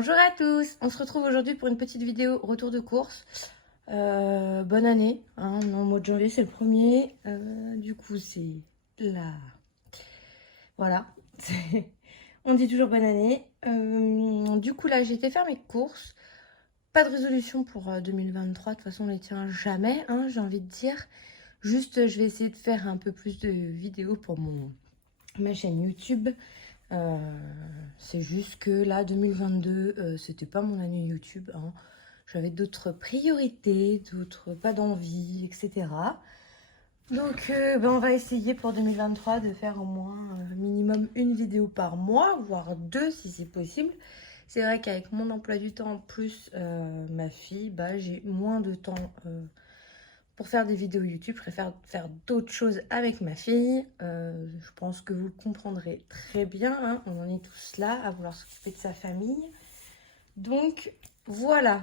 Bonjour à tous, on se retrouve aujourd'hui pour une petite vidéo retour de course. Bonne année, hein, en mois de janvier c'est le premier, du coup c'est là, voilà, on dit toujours bonne année. Du coup là j'ai été faire mes courses, pas de résolution pour 2023, de toute façon on les tient jamais, hein, j'ai envie de dire. Juste je vais essayer de faire un peu plus de vidéos pour ma chaîne YouTube. C'est juste que là 2022 c'était pas mon année YouTube, hein. J'avais d'autres priorités, d'autres pas d'envie, etc. Donc on va essayer pour 2023 de faire au moins minimum une vidéo par mois, voire deux si c'est possible. C'est vrai qu'avec mon emploi du temps plus ma fille, j'ai moins de temps pour faire des vidéos YouTube. Je préfère faire d'autres choses avec ma fille. Je pense que vous le comprendrez très bien, hein. On en est tous là à vouloir s'occuper de sa famille. Donc voilà,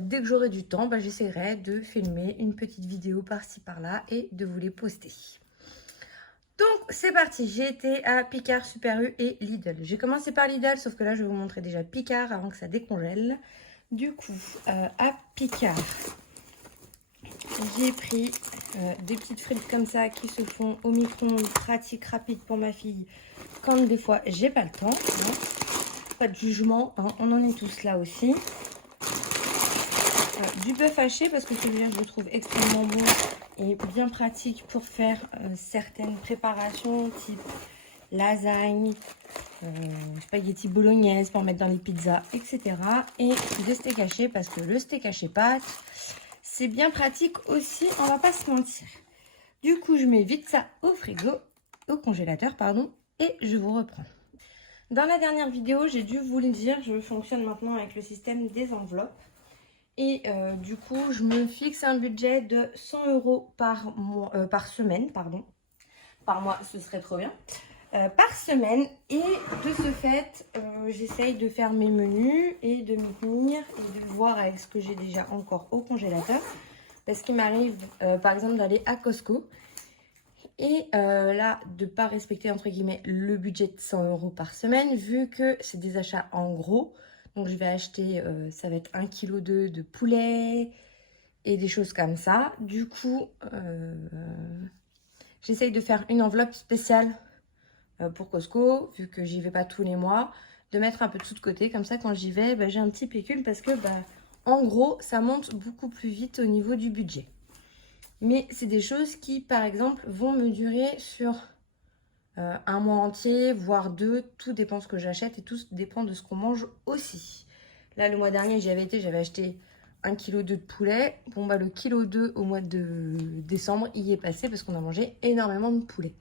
dès que j'aurai du temps, j'essaierai de filmer une petite vidéo par-ci par-là et de vous les poster. Donc c'est parti, j'ai été à Picard, Super U et Lidl. J'ai commencé par Lidl, sauf que là je vais vous montrer déjà Picard avant que ça décongèle. Du coup, à Picard, j'ai pris des petites frites comme ça qui se font au micro-ondes, pratique, rapide pour ma fille quand des fois j'ai pas le temps, hein. Pas de jugement, hein. On en est tous là aussi. Du bœuf haché parce que celui-là je le trouve extrêmement bon et bien pratique pour faire certaines préparations type lasagne, spaghetti bolognaise pour mettre dans les pizzas, etc. Et des steaks hachés parce que le steak haché pâte, c'est bien pratique aussi, on va pas se mentir. Du coup, je mets vite ça au frigo, au congélateur, pardon, et je vous reprends. Dans la dernière vidéo, j'ai dû vous le dire, je fonctionne maintenant avec le système des enveloppes. Et du coup, je me fixe un budget de 100 € par semaine, pardon. Par mois, ce serait trop bien. Par semaine, et de ce fait j'essaye de faire mes menus et de m'y tenir et de voir avec ce que j'ai déjà encore au congélateur, parce qu'il m'arrive par exemple d'aller à Costco et là de ne pas respecter entre guillemets le budget de 100 € par semaine, vu que c'est des achats en gros. Donc je vais acheter, ça va être 1,2 kg de poulet et des choses comme ça. Du coup j'essaye de faire une enveloppe spéciale pour Costco, vu que j'y vais pas tous les mois, de mettre un peu de sous de côté, comme ça quand j'y vais, j'ai un petit pécule, parce que en gros ça monte beaucoup plus vite au niveau du budget. Mais c'est des choses qui par exemple vont me durer sur un mois entier, voire deux, tout dépend de ce que j'achète et tout dépend de ce qu'on mange aussi. Là le mois dernier j'y avais été, j'avais acheté 1,2 kg de poulet. Bon le 1,2 kg au mois de décembre il y est passé parce qu'on a mangé énormément de poulet.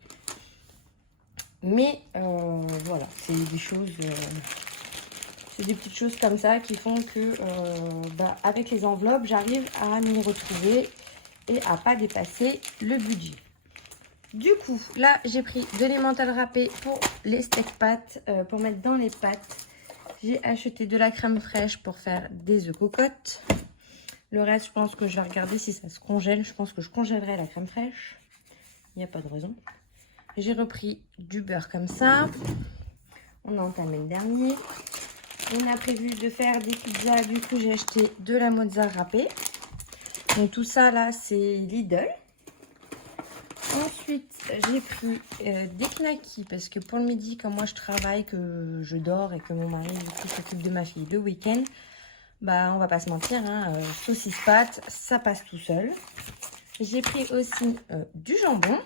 Mais voilà, c'est des choses, c'est des petites choses comme ça qui font que avec les enveloppes, j'arrive à m'y retrouver et à pas dépasser le budget. Du coup, là, j'ai pris de l'emmental râpé pour les steaks pâtes, pour mettre dans les pâtes. J'ai acheté de la crème fraîche pour faire des œufs cocottes. Le reste, je pense que je vais regarder si ça se congèle. Je pense que je congèlerai la crème fraîche. Il n'y a pas de raison. J'ai repris du beurre comme ça. On a entamé le dernier. On a prévu de faire des pizzas. Du coup, j'ai acheté de la mozza râpée. Donc tout ça là, c'est Lidl. Ensuite, j'ai pris des knackis parce que pour le midi, comme moi je travaille, que je dors et que mon mari du coup s'occupe de ma fille le week-end, on va pas se mentir, hein, saucisse pâte, ça passe tout seul. J'ai pris aussi du jambon.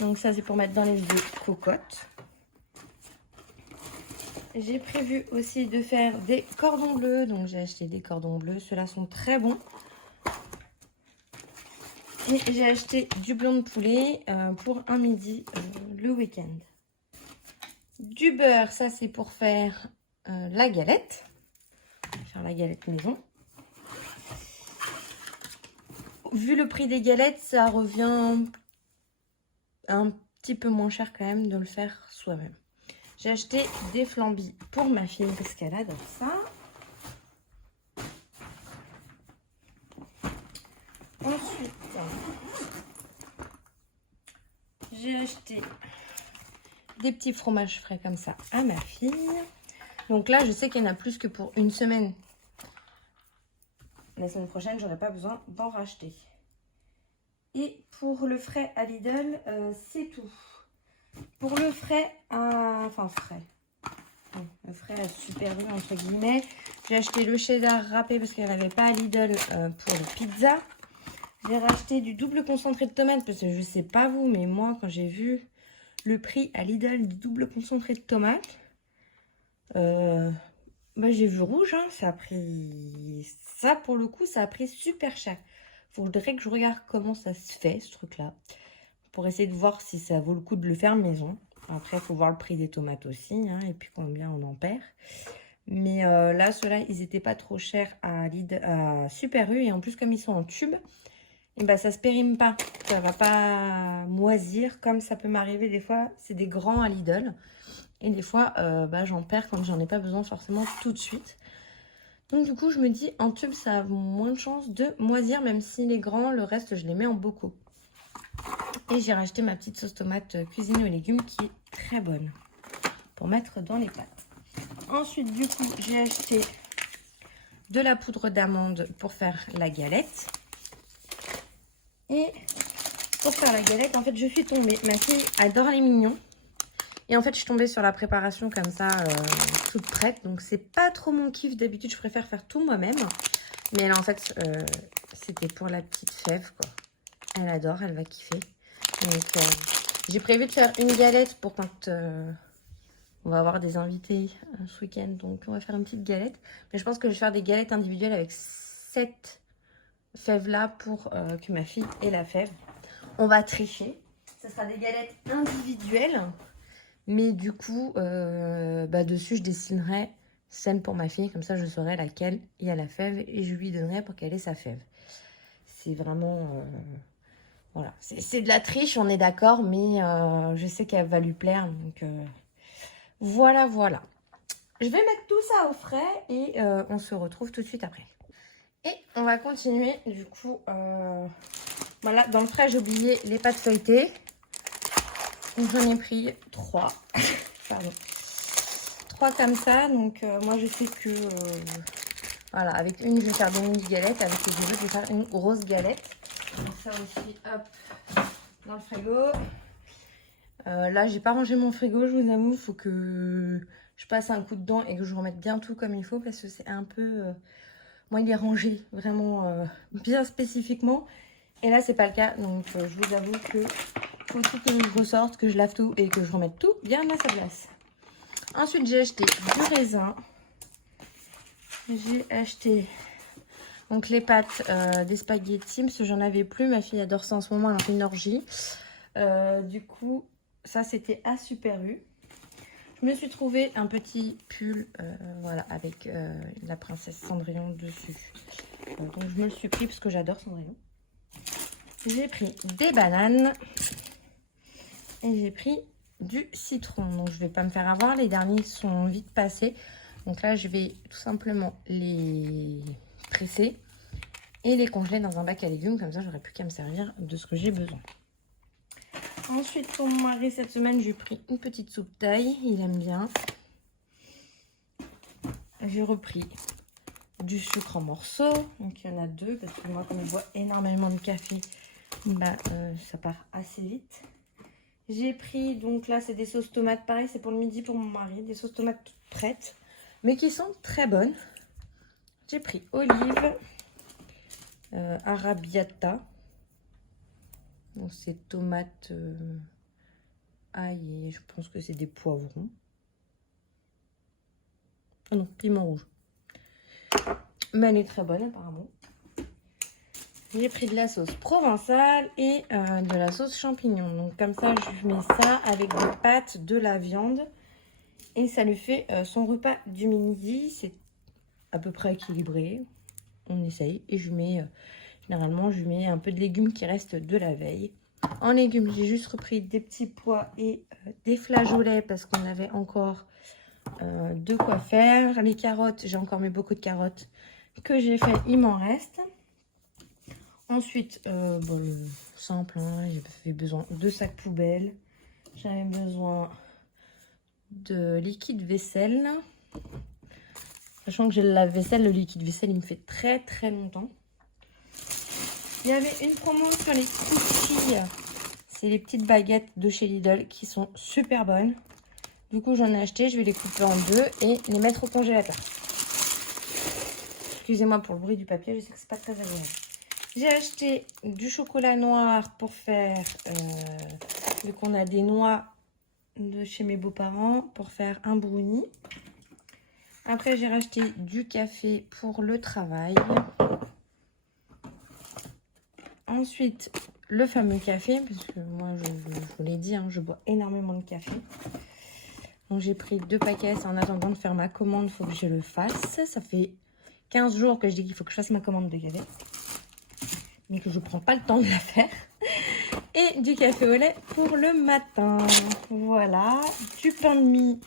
Donc ça c'est pour mettre dans les œufs cocottes. J'ai prévu aussi de faire des cordons bleus. Donc j'ai acheté des cordons bleus. Ceux-là sont très bons. Et j'ai acheté du blanc de poulet pour un midi le week-end. Du beurre, ça c'est pour faire la galette. On va faire la galette maison. Vu le prix des galettes, ça revient un petit peu moins cher quand même de le faire soi-même. J'ai acheté des flambis pour ma fille parce qu'elle adore ça. Ensuite, j'ai acheté des petits fromages frais comme ça à ma fille. Donc là, je sais qu'il y en a plus que pour une semaine. La semaine prochaine, j'aurai pas besoin d'en racheter. Et pour le frais à Lidl, c'est tout. Pour le frais à... Enfin, frais. Non, le frais à Super U, entre guillemets. J'ai acheté le cheddar râpé parce qu'il n'y en avait pas à Lidl pour les pizzas. J'ai racheté du double concentré de tomates parce que je sais pas vous, mais moi, quand j'ai vu le prix à Lidl du double concentré de tomates, bah, j'ai vu rouge, hein, ça a pris... Ça, pour le coup, ça a pris super cher. Faudrait que je regarde comment ça se fait, ce truc-là, pour essayer de voir si ça vaut le coup de le faire maison. Après, il faut voir le prix des tomates aussi, hein, et puis combien on en perd. Mais là, ceux-là, ils n'étaient pas trop chers à Super U. Et en plus, comme ils sont en tube, et bah, ça se périme pas. Ça va pas moisir, comme ça peut m'arriver des fois. C'est des grands à Lidl. Et des fois, bah, j'en perds quand j'en ai pas besoin forcément tout de suite. Donc du coup, je me dis, en tube, ça a moins de chances de moisir, même si les grands, le reste, je les mets en bocaux. Et j'ai racheté ma petite sauce tomate cuisinée aux légumes qui est très bonne pour mettre dans les pâtes. Ensuite, du coup, j'ai acheté de la poudre d'amande pour faire la galette. Et pour faire la galette, en fait, je suis tombée. Ma fille adore les mignons. Et en fait, je suis tombée sur la préparation comme ça, toute prête. Donc, c'est pas trop mon kiff. D'habitude, je préfère faire tout moi-même. Mais là, en fait, c'était pour la petite fève, quoi. Elle adore, elle va kiffer. Donc, j'ai prévu de faire une galette pour quand on va avoir des invités ce week-end. Donc, on va faire une petite galette. Mais je pense que je vais faire des galettes individuelles avec cette fève-là pour que ma fille ait la fève. On va tricher. Ce sera des galettes individuelles. Mais du coup, bah dessus, je dessinerai celle pour ma fille. Comme ça, je saurai laquelle il y a la fève. Et je lui donnerai pour qu'elle ait sa fève. C'est vraiment... voilà. C'est de la triche, on est d'accord. Mais je sais qu'elle va lui plaire. Donc, voilà, voilà. Je vais mettre tout ça au frais. Et on se retrouve tout de suite après. Et on va continuer. Du coup, voilà. Dans le frais, j'ai oublié les pâtes feuilletées. Donc, j'en ai pris 3. Pardon. 3 comme ça. Donc, moi, je sais que... voilà, avec une, je vais faire des mini galettes. Avec les deux autres, je vais faire une grosse galette. Donc, ça aussi, hop, dans le frigo. Là, j'ai pas rangé mon frigo, je vous avoue. Il faut que je passe un coup dedans et que je remette bien tout comme il faut. Parce que c'est un peu... moi, il est rangé vraiment bien spécifiquement. Et là, c'est pas le cas. Donc, je vous avoue que faut tout que je ressorte, que je lave tout et que je remette tout bien à sa place. Ensuite, j'ai acheté du raisin. J'ai acheté donc les pâtes des spaghettis, parce que j'en avais plus. Ma fille adore ça en ce moment, elle en fait une orgie. Du coup, ça c'était à Super U. Je me suis trouvé un petit pull voilà, avec la princesse Cendrillon dessus. Donc je me le suis pris parce que j'adore Cendrillon. J'ai pris des bananes et j'ai pris du citron. Donc je vais pas me faire avoir, les derniers sont vite passés. Donc là je vais tout simplement les presser et les congeler dans un bac à légumes. Comme ça j'aurai plus qu'à me servir de ce que j'ai besoin. Ensuite pour mon mari cette semaine j'ai pris une petite soupe taille, il aime bien. J'ai repris du sucre en morceaux, donc il y en a 2 parce que moi comme je bois énormément de café, bah, ça part assez vite. J'ai pris, donc là, c'est des sauces tomates. Pareil, c'est pour le midi pour mon mari. Des sauces tomates toutes prêtes, mais qui sont très bonnes. J'ai pris olive, arrabbiata. Donc, c'est tomates, ail et je pense que c'est des poivrons. Ah non, piment rouge. Mais elle est très bonne, apparemment. J'ai pris de la sauce provençale et de la sauce champignon. Donc comme ça, je mets ça avec des pâtes, de la viande. Et ça lui fait son repas du midi. C'est à peu près équilibré. On essaye. Et je mets, généralement, je mets un peu de légumes qui restent de la veille. En légumes, j'ai juste repris des petits pois et des flageolets parce qu'on avait encore de quoi faire. Les carottes, j'ai encore mis beaucoup de carottes que j'ai fait. Il m'en reste. Ensuite, bon, simple, hein, j'avais besoin de sacs poubelles. J'avais besoin de liquide vaisselle. Sachant que j'ai le lave-vaisselle, le liquide vaisselle, il me fait très très longtemps. Il y avait une promo sur les cookies. C'est les petites baguettes de chez Lidl qui sont super bonnes. Du coup, j'en ai acheté. Je vais les couper en deux et les mettre au congélateur. Excusez-moi pour le bruit du papier. Je sais que c'est pas très agréable. J'ai acheté du chocolat noir pour faire... vu qu'on a des noix de chez mes beaux-parents, pour faire un brownie. Après, j'ai racheté du café pour le travail. Ensuite, le fameux café, parce que moi, je vous l'ai dit, hein, je bois énormément de café. Donc, j'ai pris 2 paquets. En attendant de faire ma commande, il faut que je le fasse. Ça fait 15 jours que je dis qu'il faut que je fasse ma commande de café. Mais que je ne prends pas le temps de la faire. Et du café au lait pour le matin. Voilà. Du pain de mie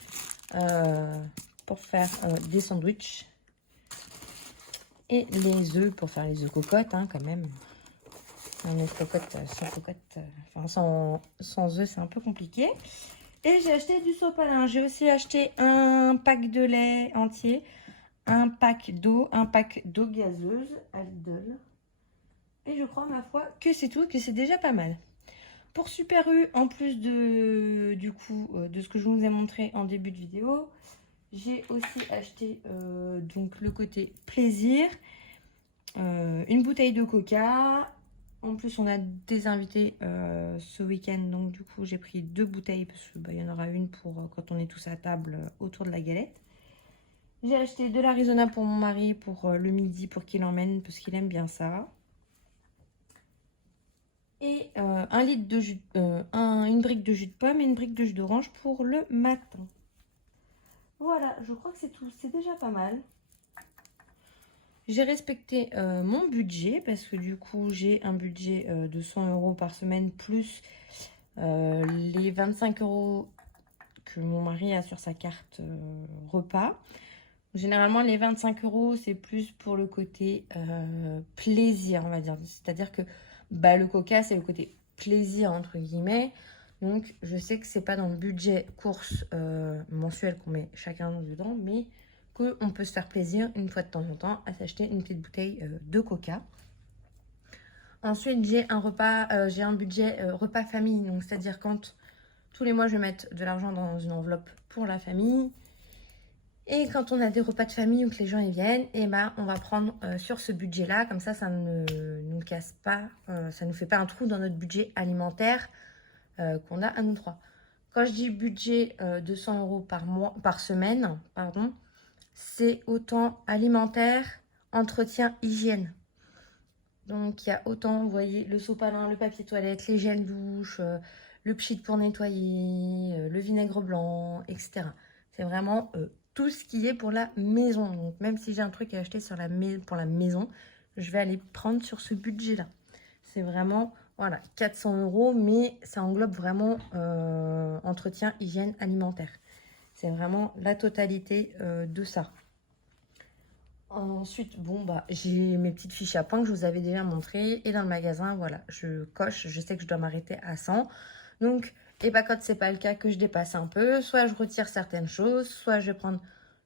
pour faire des sandwichs. Et les œufs pour faire les œufs cocottes, hein, quand même. Un œuf cocotte, sans cocotte, enfin sans œufs, c'est un peu compliqué. Et j'ai acheté du sopalin. J'ai aussi acheté un pack de lait entier, un pack d'eau gazeuse à Lidl. Et je crois, ma foi, que c'est tout, que c'est déjà pas mal. Pour Super U, en plus de ce que je vous ai montré en début de vidéo, j'ai aussi acheté donc le côté plaisir, une bouteille de coca. En plus, on a des invités ce week-end, donc du coup, j'ai pris 2 bouteilles parce qu'il y en aura une pour quand on est tous à table autour de la galette. J'ai acheté de l'Arizona pour mon mari pour le midi pour qu'il emmène parce qu'il aime bien ça. Et 1 litre de jus, une brique de jus de pomme et une brique de jus d'orange pour le matin. Voilà, je crois que c'est tout. C'est déjà pas mal. J'ai respecté mon budget parce que du coup, j'ai un budget de 100 € par semaine plus les 25 € que mon mari a sur sa carte repas. Généralement, les 25 €, c'est plus pour le côté plaisir, on va dire. C'est-à-dire que le coca, c'est le côté plaisir, entre guillemets. Donc, je sais que c'est pas dans le budget course mensuel qu'on met chacun dedans, mais qu'on peut se faire plaisir une fois de temps en temps à s'acheter une petite bouteille de coca. Ensuite, j'ai un budget repas famille. Donc, c'est-à-dire quand tous les mois, je vais mettre de l'argent dans une enveloppe pour la famille. Et quand on a des repas de famille ou que les gens y viennent, et on va prendre sur ce budget-là. Comme ça ne nous casse pas, ça ne nous fait pas un trou dans notre budget alimentaire qu'on a à nous trois. Quand je dis budget de 100 € par semaine, pardon, c'est autant alimentaire, entretien, hygiène. Donc, il y a autant, vous voyez, le sopalin, le papier toilette, les gels douche, le pchit pour nettoyer, le vinaigre blanc, etc. C'est vraiment tout ce qui est pour la maison. Donc, même si j'ai un truc à acheter pour la maison, je vais aller prendre sur ce budget-là. C'est vraiment, voilà, 400 €, mais ça englobe vraiment entretien, hygiène, alimentaire. C'est vraiment la totalité de ça. Ensuite, j'ai mes petites fiches à points que je vous avais déjà montrées. Et dans le magasin, voilà, je coche. Je sais que je dois m'arrêter à 100. Donc, et quand c'est pas le cas, que je dépasse un peu, soit je retire certaines choses, soit je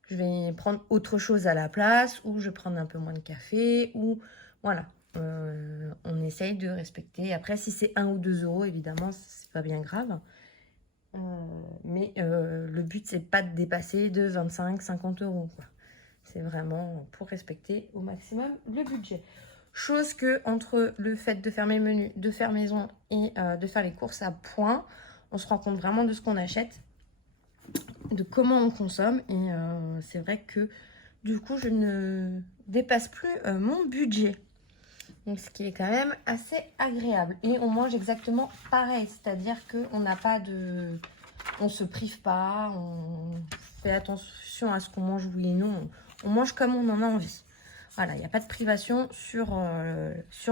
vais prendre autre chose à la place, ou je vais prendre un peu moins de café, ou voilà. On essaye de respecter. Après, si c'est 1 ou 2 €, évidemment, c'est pas bien grave. Mais le but, c'est pas de dépasser de 25-50 €, quoi. C'est vraiment pour respecter au maximum le budget. Chose que entre le fait de faire mes menus, de faire maison et de faire les courses à point, on se rend compte vraiment de ce qu'on achète, de comment on consomme. Et c'est vrai que du coup, je ne dépasse plus mon budget. Donc, ce qui est quand même assez agréable. Et on mange exactement pareil. C'est-à-dire qu'on n'a pas de... On se prive pas. On fait attention à ce qu'on mange, oui et non. On mange comme on en a envie. Voilà, il n'y a pas de privation sur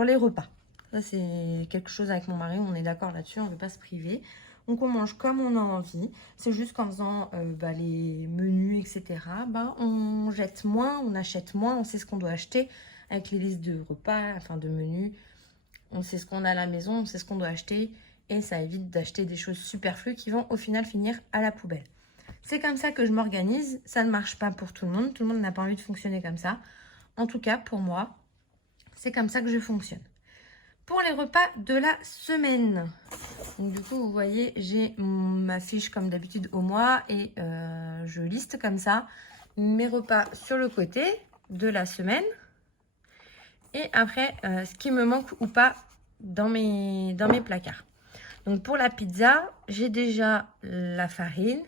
les repas. Ça, c'est quelque chose avec mon mari. On est d'accord là-dessus. On ne veut pas se priver. Donc, on mange comme on a envie. C'est juste qu'en faisant les menus, etc., on jette moins, on achète moins. On sait ce qu'on doit acheter avec les listes de repas, enfin de menus. On sait ce qu'on a à la maison, on sait ce qu'on doit acheter. Et ça évite d'acheter des choses superflues qui vont au final finir à la poubelle. C'est comme ça que je m'organise. Ça ne marche pas pour tout le monde. Tout le monde n'a pas envie de fonctionner comme ça. En tout cas, pour moi, c'est comme ça que je fonctionne. Pour les repas de la semaine. Donc, du coup, vous voyez, j'ai ma fiche comme d'habitude au mois et je liste comme ça mes repas sur le côté de la semaine. Et après, ce qui me manque ou pas dans mes placards. Donc, pour la pizza, j'ai déjà la farine,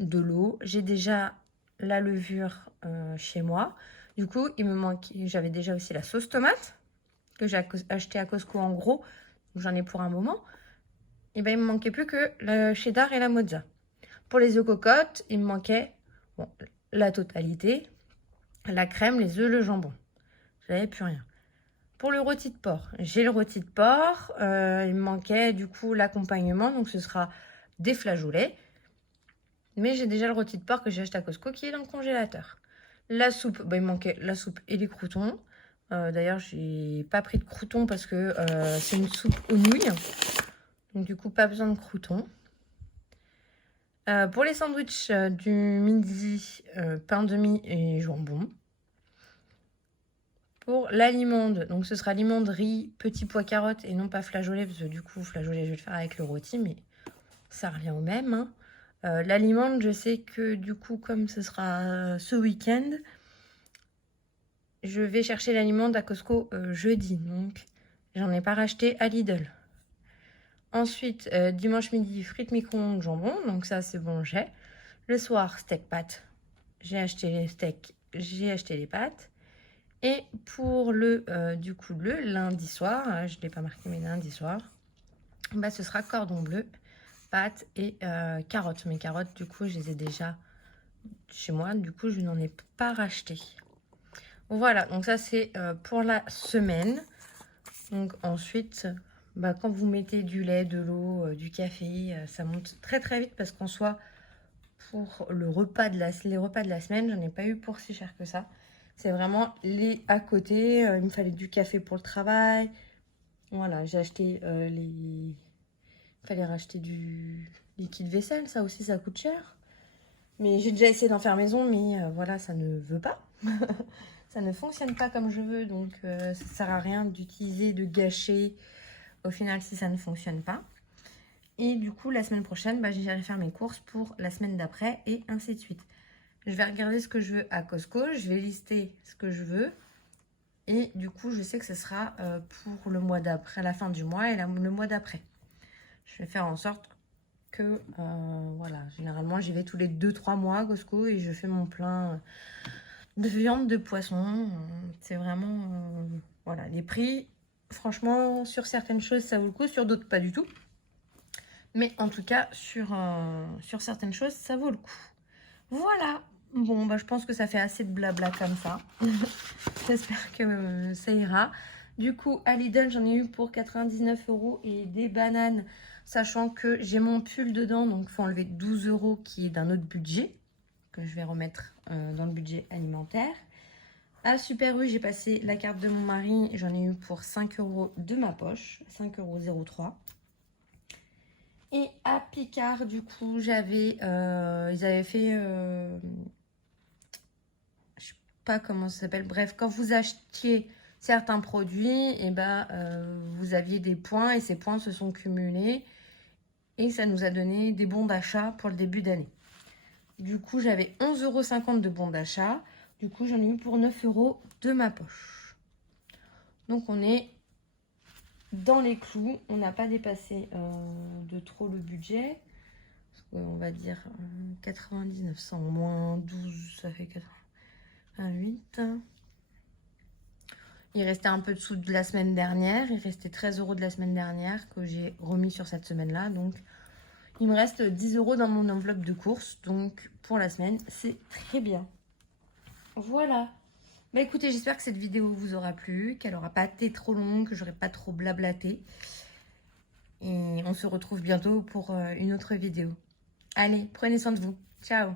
de l'eau. J'ai déjà la levure chez moi. Du coup, il me manque, j'avais déjà aussi la sauce tomate que j'ai acheté à Costco en gros. J'en ai pour un moment. Et ben, il me manquait plus que le cheddar et la mozza. Pour les œufs cocottes, il me manquait la totalité, la crème, les œufs, le jambon. Je n'avais plus rien. Pour le rôti de porc, j'ai le rôti de porc. Il me manquait du coup l'accompagnement. Donc ce sera des flageolets. Mais j'ai déjà le rôti de porc que j'ai acheté à Costco qui est dans le congélateur. La soupe, il me manquait la soupe et les croûtons. D'ailleurs, j'ai pas pris de croûtons parce que c'est une soupe aux nouilles. Donc du coup, pas besoin de croûtons. Pour les sandwichs du midi, pain de mie et jambon. Pour l'allemande, donc ce sera allemande, riz, petit pois carottes et non pas flageolet, parce que du coup, flageolet, je vais le faire avec le rôti, mais ça revient au même. Hein. L'allemande, je sais que du coup, comme ce sera ce week-end, je vais chercher l'allemande à Costco jeudi, donc j'en ai pas racheté à Lidl. Ensuite, dimanche midi, frites micro-ondes, jambon, donc ça c'est bon, j'ai. Le soir, steak pâtes, j'ai acheté les steaks, j'ai acheté les pâtes. Et pour le lundi soir, je ne l'ai pas marqué mais lundi soir, ce sera cordon bleu, pâtes et carottes. Mes carottes, du coup, je les ai déjà chez moi, du coup, je n'en ai pas racheté. Voilà, donc ça c'est pour la semaine. Donc ensuite, quand vous mettez du lait, de l'eau, du café, ça monte très très vite parce qu'en soi, pour les repas de la semaine, j'en ai pas eu pour si cher que ça. C'est vraiment les à côté. Il me fallait du café pour le travail. Voilà, j'ai acheté il fallait racheter du liquide vaisselle. Ça aussi, ça coûte cher. Mais j'ai déjà essayé d'en faire maison, mais voilà, ça ne veut pas. Ça ne fonctionne pas comme je veux, donc ça sert à rien d'utiliser, de gâcher au final si ça ne fonctionne pas. Et du coup, la semaine prochaine, j'irai faire mes courses pour la semaine d'après et ainsi de suite. Je vais regarder ce que je veux à Costco, je vais lister ce que je veux. Et du coup, je sais que ce sera pour le mois d'après, la fin du mois et le mois d'après. Je vais faire en sorte que, voilà, généralement, j'y vais tous les 2-3 mois à Costco et je fais mon plein de viande, de poisson. C'est vraiment, voilà, les prix, franchement, sur certaines choses, ça vaut le coup, sur d'autres, pas du tout. Mais en tout cas, sur certaines choses, ça vaut le coup. Voilà. Bon, je pense que ça fait assez de blabla comme ça. J'espère que ça ira. Du coup, à Lidl, j'en ai eu pour 99 € et des bananes, sachant que j'ai mon pull dedans, donc il faut enlever 12 € qui est d'un autre budget, que je vais remettre dans le budget alimentaire. À Super U, j'ai passé la carte de mon mari, j'en ai eu pour 5 € de ma poche, 5,03 €. Et à Picard, du coup, ils avaient fait, je sais pas comment ça s'appelle, bref, quand vous achetiez certains produits, vous aviez des points et ces points se sont cumulés et ça nous a donné des bons d'achat pour le début d'année. Du coup, j'avais 11,50 € de bons d'achat. Du coup, j'en ai eu pour 9 € de ma poche. Donc, on est dans les clous. On n'a pas dépassé de trop le budget. On va dire 99, 100 moins 12, ça fait 88. Il restait un peu dessous de la semaine dernière. Il restait 13 € de la semaine dernière que j'ai remis sur cette semaine-là. Donc, il me reste 10 € dans mon enveloppe de course. Donc, pour la semaine, c'est très bien. Voilà. Écoutez, j'espère que cette vidéo vous aura plu, qu'elle n'aura pas été trop longue, que j'aurai pas trop blablaté. Et on se retrouve bientôt pour une autre vidéo. Allez, prenez soin de vous. Ciao.